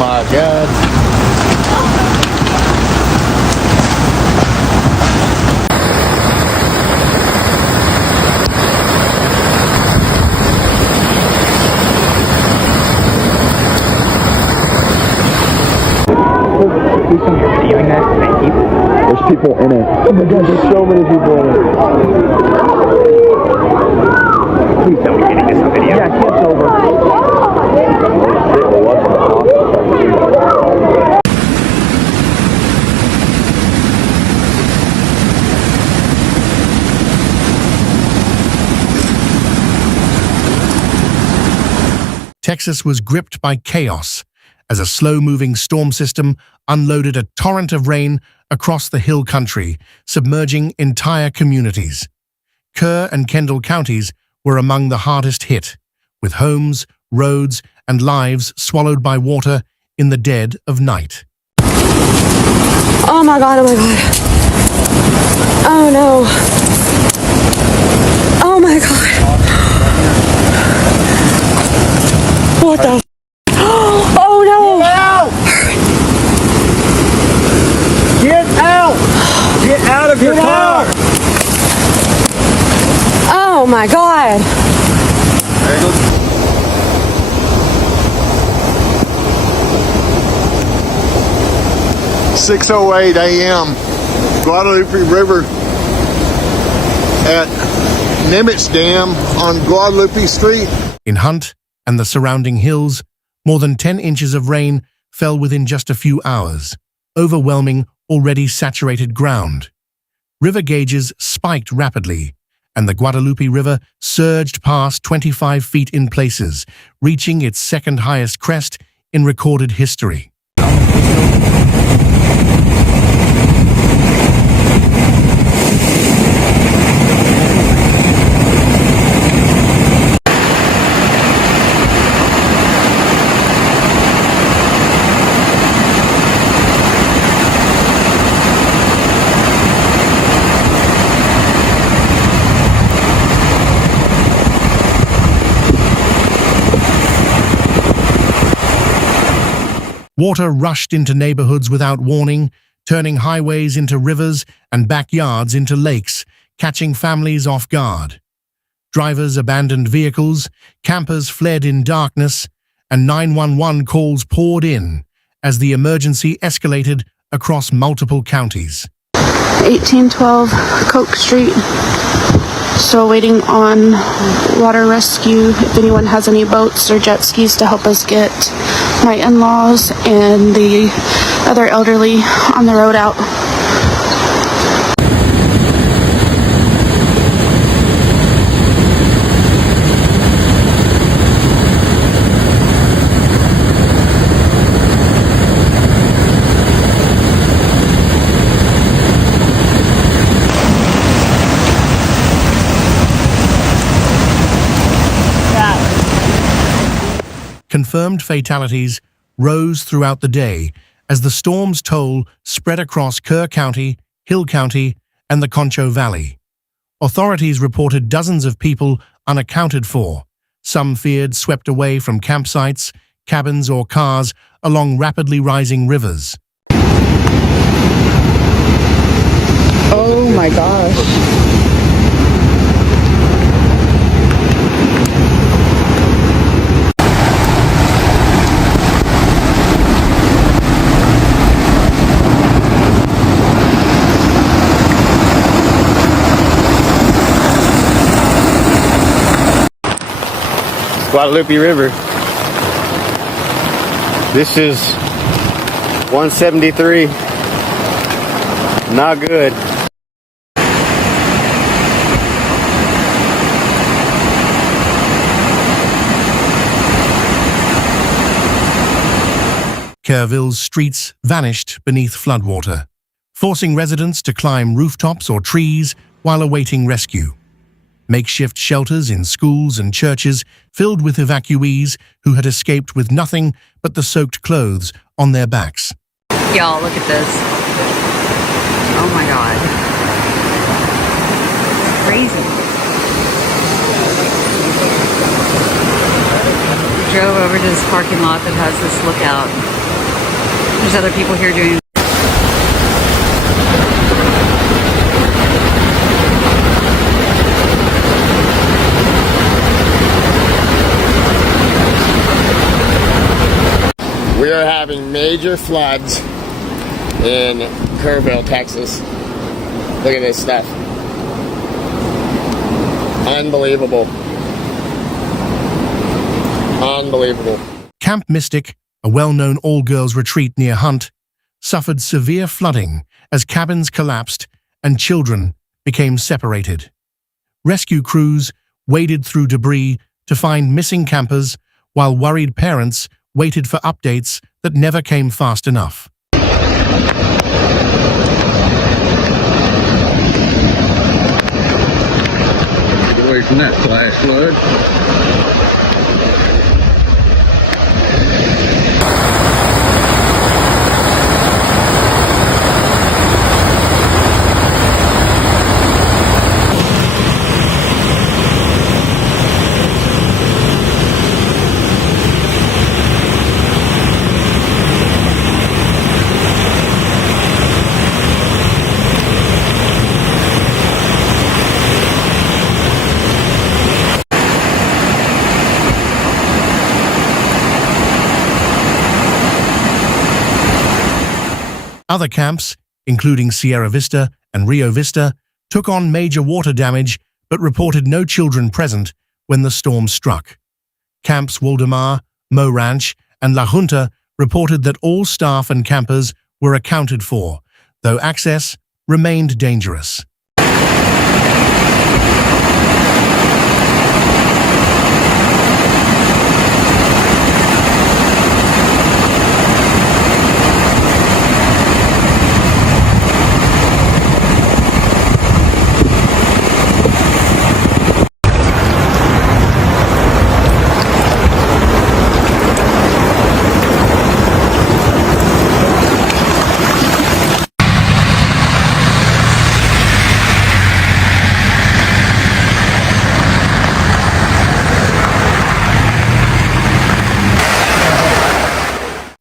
my God. Please come here videoing that. Thank you. There's people in it. Oh my God, there's so many people in it. Please don't be getting this on video. Yeah, it's over. Texas was gripped by chaos as a slow-moving storm system unloaded a torrent of rain across the hill country, submerging entire communities. Kerr and Kendall counties were among the hardest hit, with homes, roads, and lives swallowed by water in the dead of night. Oh my God, oh my God. Oh no. Oh my God. What the? Oh no. Get out! Get out of your car! Oh my God. 6:08 a.m. Guadalupe River at Nimitz Dam on Guadalupe Street. In Hunt and the surrounding hills, more than 10 inches of rain fell within just a few hours, overwhelming already saturated ground. River gauges spiked rapidly, and the Guadalupe River surged past 25 feet in places, reaching its second highest crest in recorded history. Water rushed into neighborhoods without warning, turning highways into rivers and backyards into lakes, catching families off guard. Drivers abandoned vehicles, campers fled in darkness, and 911 calls poured in as the emergency escalated across multiple counties. 1812 Coke Street. Still waiting on water rescue. If anyone has any boats or jet skis to help us get my in-laws and the other elderly on the road out. Confirmed fatalities rose throughout the day as the storm's toll spread across Kerr County, Hill County, and the Concho Valley. Authorities reported dozens of people unaccounted for, some feared swept away from campsites, cabins, or cars along rapidly rising rivers. Oh my gosh. Guadalupe River. This is 173. Not good. Kerrville's streets vanished beneath floodwater, forcing residents to climb rooftops or trees while awaiting rescue. Makeshift shelters in schools and churches filled with evacuees who had escaped with nothing but the soaked clothes on their backs. Y'all, look at this. Oh my God. It's crazy. We drove over to this parking lot that has this lookout. There's other people here doing. We are having major floods in Kerrville, Texas. Look at this stuff. Unbelievable. Unbelievable. Camp Mystic, a well-known all-girls retreat near Hunt, suffered severe flooding as cabins collapsed and children became separated. Rescue crews waded through debris to find missing campers, while worried parents waited for updates that never came fast enough. Get away from that flash flood. Other camps, including Sierra Vista and Rio Vista, took on major water damage but reported no children present when the storm struck. Camps Waldemar, Mo Ranch, and La Junta reported that all staff and campers were accounted for, though access remained dangerous.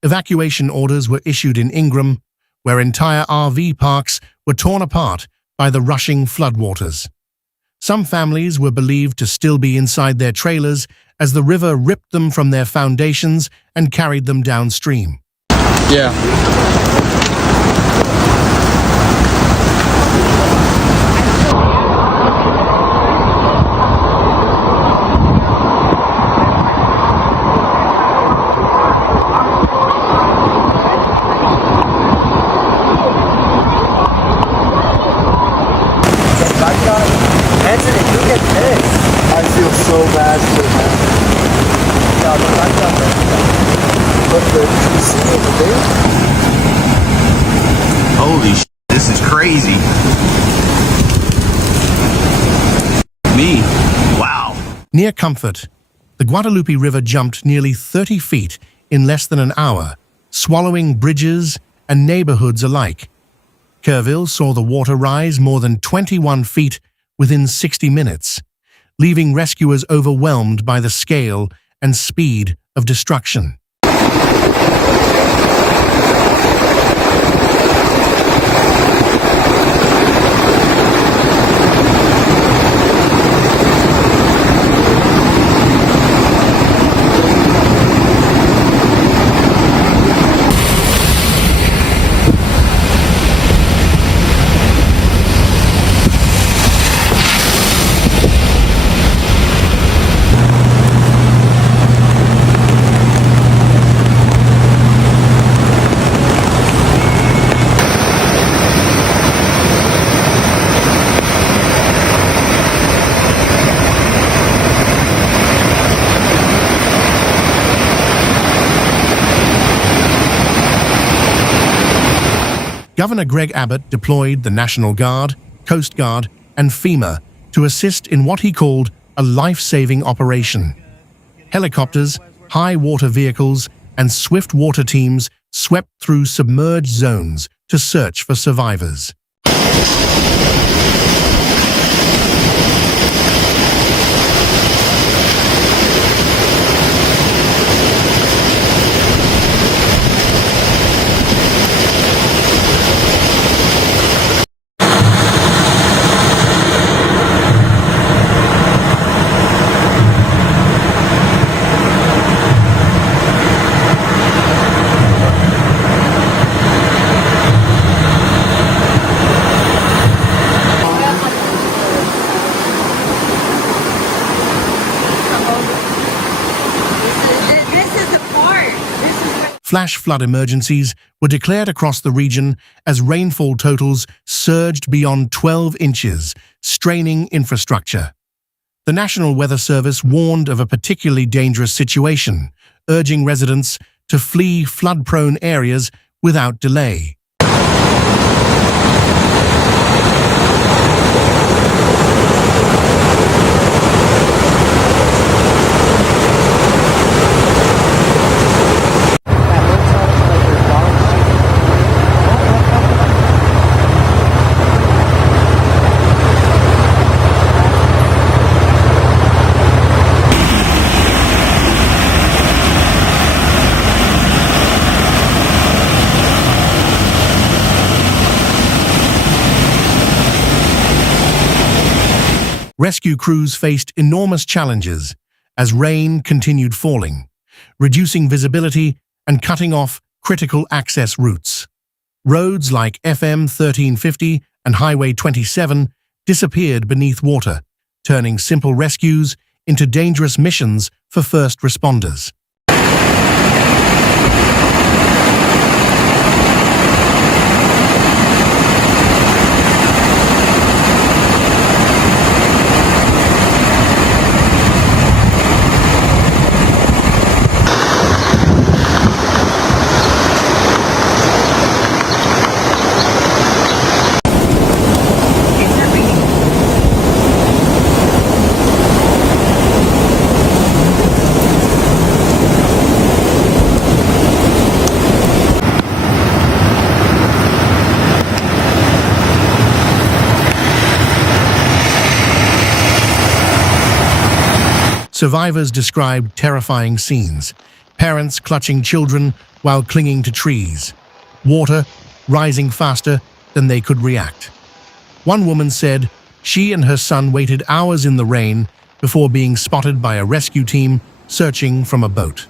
Evacuation orders were issued in Ingram, where entire RV parks were torn apart by the rushing floodwaters. Some families were believed to still be inside their trailers as the river ripped them from their foundations and carried them downstream. Yeah. Anthony, look at this. I feel so bad for him. Yeah, but I got that. But did you see it today? Holy shit, this is crazy. Me? Wow. Near Comfort, the Guadalupe River jumped nearly 30 feet in less than an hour, swallowing bridges and neighborhoods alike. Kerrville saw the water rise more than 21 feet within 60 minutes, leaving rescuers overwhelmed by the scale and speed of destruction. Governor Greg Abbott deployed the National Guard, Coast Guard, and FEMA to assist in what he called a life-saving operation. Helicopters, high water vehicles, and swift water teams swept through submerged zones to search for survivors. Flash flood emergencies were declared across the region as rainfall totals surged beyond 12 inches, straining infrastructure. The National Weather Service warned of a particularly dangerous situation, urging residents to flee flood-prone areas without delay. Rescue crews faced enormous challenges as rain continued falling, reducing visibility and cutting off critical access routes. Roads like FM 1350 and Highway 27 disappeared beneath water, turning simple rescues into dangerous missions for first responders. Survivors described terrifying scenes, parents clutching children while clinging to trees, water rising faster than they could react. One woman said she and her son waited hours in the rain before being spotted by a rescue team searching from a boat.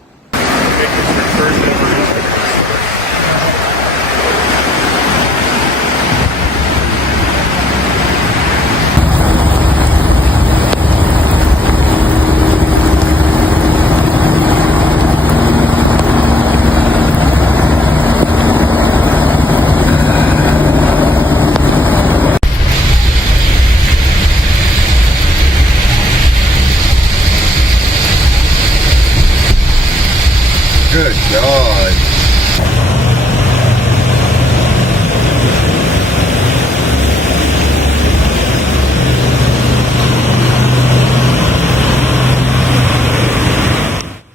Good God.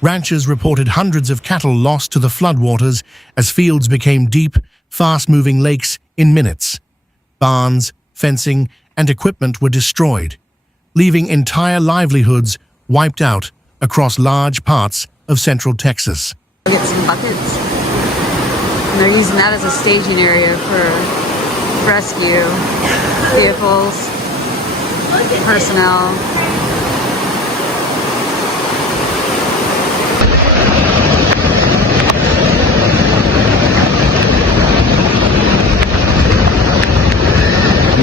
Ranchers reported hundreds of cattle lost to the floodwaters as fields became deep, fast-moving lakes in minutes. Barns, fencing, and equipment were destroyed, leaving entire livelihoods wiped out across large parts of central Texas. Get some buckets. And they're using that as a staging area for rescue vehicles, personnel.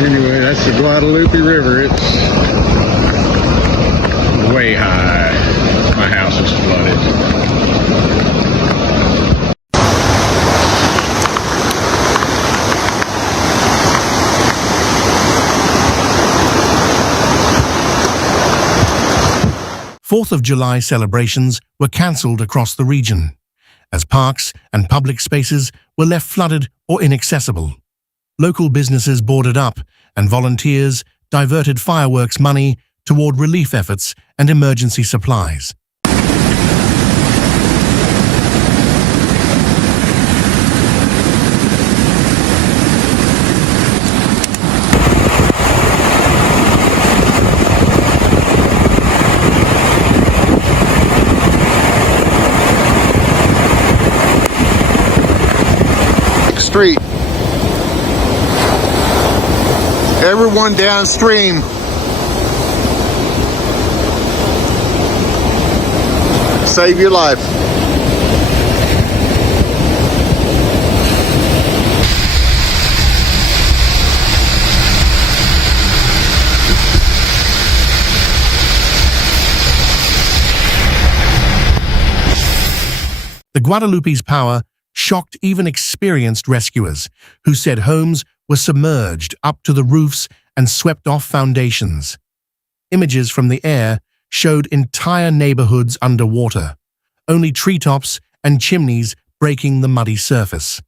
Anyway, that's the Guadalupe River. It's way high. My house is flooded. 4th of July celebrations were cancelled across the region, as parks and public spaces were left flooded or inaccessible. Local businesses boarded up, and volunteers diverted fireworks money toward relief efforts and emergency supplies. Street. Everyone downstream. Save your life. The Guadalupe's power shocked even experienced rescuers, who said homes were submerged up to the roofs and swept off foundations. Images from the air showed entire neighborhoods underwater, only treetops and chimneys breaking the muddy surface.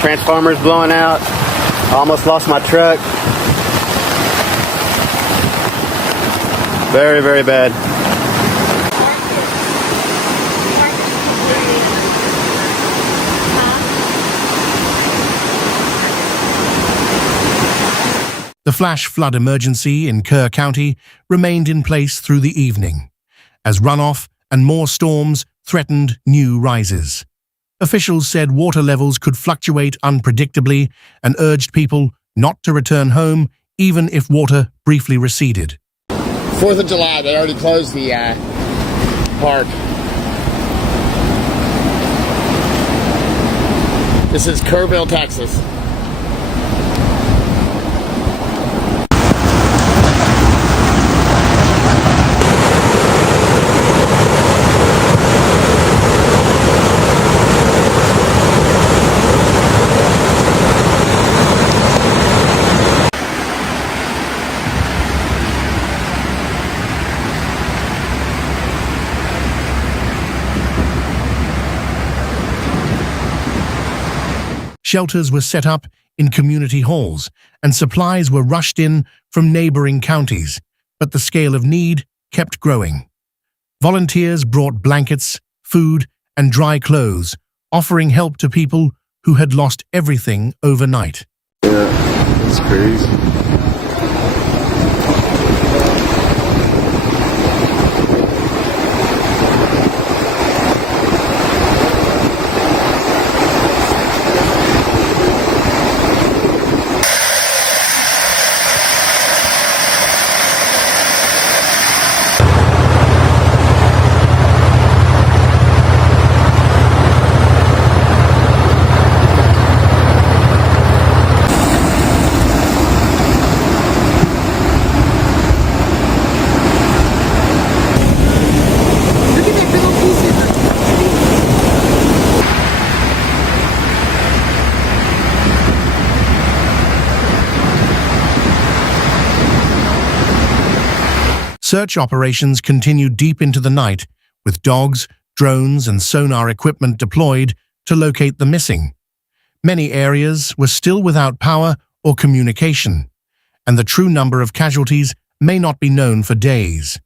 Transformers blowing out. I almost lost my truck. Very, very bad. The flash flood emergency in Kerr County remained in place through the evening, as runoff and more storms threatened new rises. Officials said water levels could fluctuate unpredictably and urged people not to return home even if water briefly receded. 4th of July, they already closed the park. This is Kerrville, Texas. Shelters were set up in community halls, and supplies were rushed in from neighboring counties, but the scale of need kept growing. Volunteers brought blankets, food, and dry clothes, offering help to people who had lost everything overnight. Yeah, that's crazy. Search operations continued deep into the night, with dogs, drones, and sonar equipment deployed to locate the missing. Many areas were still without power or communication, and the true number of casualties may not be known for days.